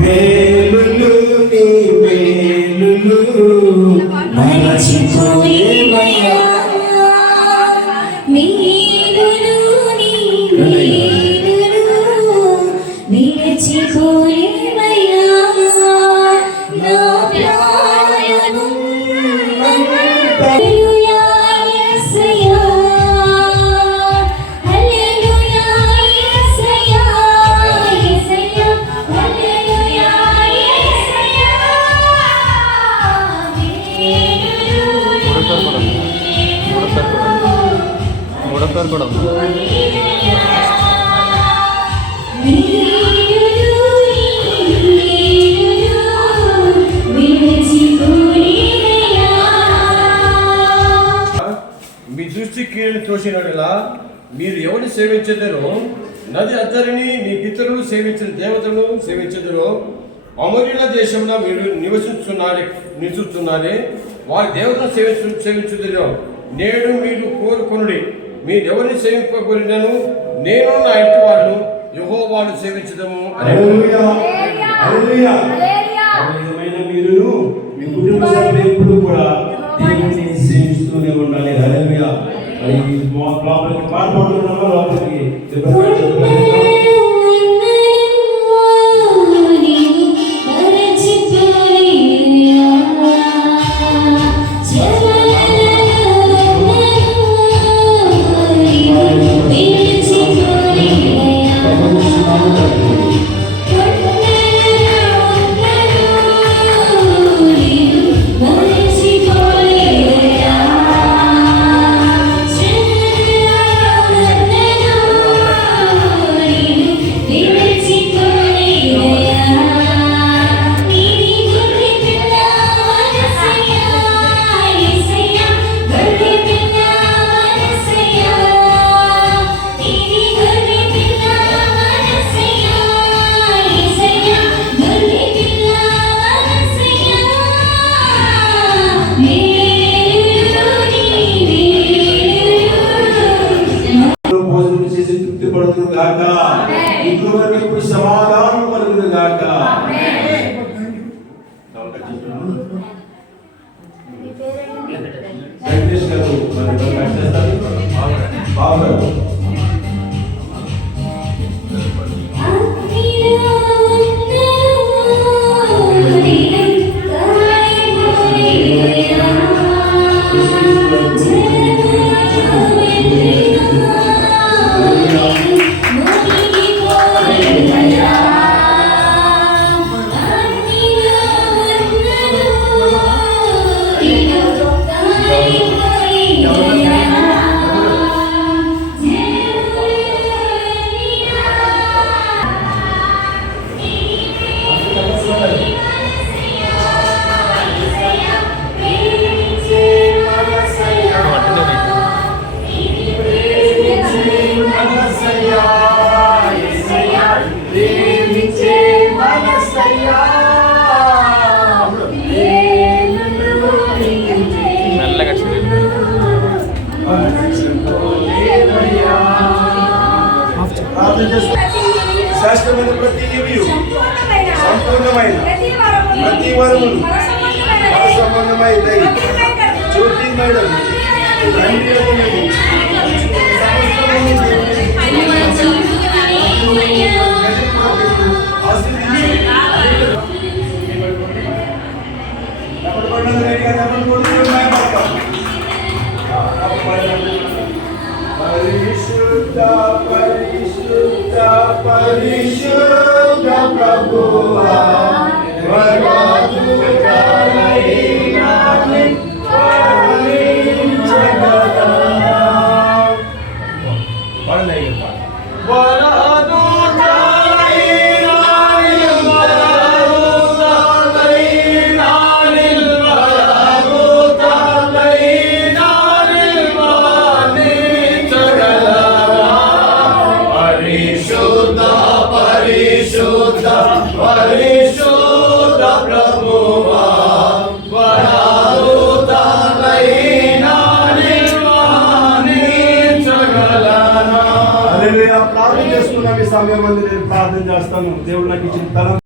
మేలులు నీ మేలులు మరచిపోయేమయ్యా, మేలులు నీ మేలులు విరచిపోయేమయ్యా, నా ప్రాణము హల్లెలూయా యేసయ్యా, హల్లెలూయా యేసయ్యా, యేసయ్యా హల్లెలూయా యేసయ్యా, మూడోసారి కూడా మీ దృష్టి కీడుని తోసినట్లా మీరు ఎవరిని సేవించెదరో, నది అద్దరిని మీ పితరులు సేవించిన దేవతలను సేవించెదరో, అమరుల దేశంలో మీరు నివసిస్తున్నారే వారి దేవతను సేవించుదరో. నేడు మీరు కోరుకొనుడి, మీరెవరిని సేవింపబడినను నేను నా ఇంటి వాళ్ళు యెహోవాను సేవించదము. మీరు మీ కుటుంబ సభ్యులు ఎప్పుడు కూడా దేవుని సేవిస్తూనే ఉండాలి. హల్లెలూయా. లోపలికి పాల్పడుతున్నామో లోపలికి సమాధానం కలుగును గాక. వెంకటేష్ గారు బాబు శాస్త్రమైన ప్రతి లివియు సంపూర్ణమైన ప్రతి వరమును సంబంధమైనది జ్యోతిర్మయుడు పరిశుద్ధ పరిశుద్ధ పరిశుద్ధ ప్రభువా పరిశుద్ధ ప్రభువా ప్రార్థన చేసుకున్నాం. ఈ సమయం మంది నేను ప్రార్థన చేస్తాను. దేవుడు నాకు ఇచ్చిన తలం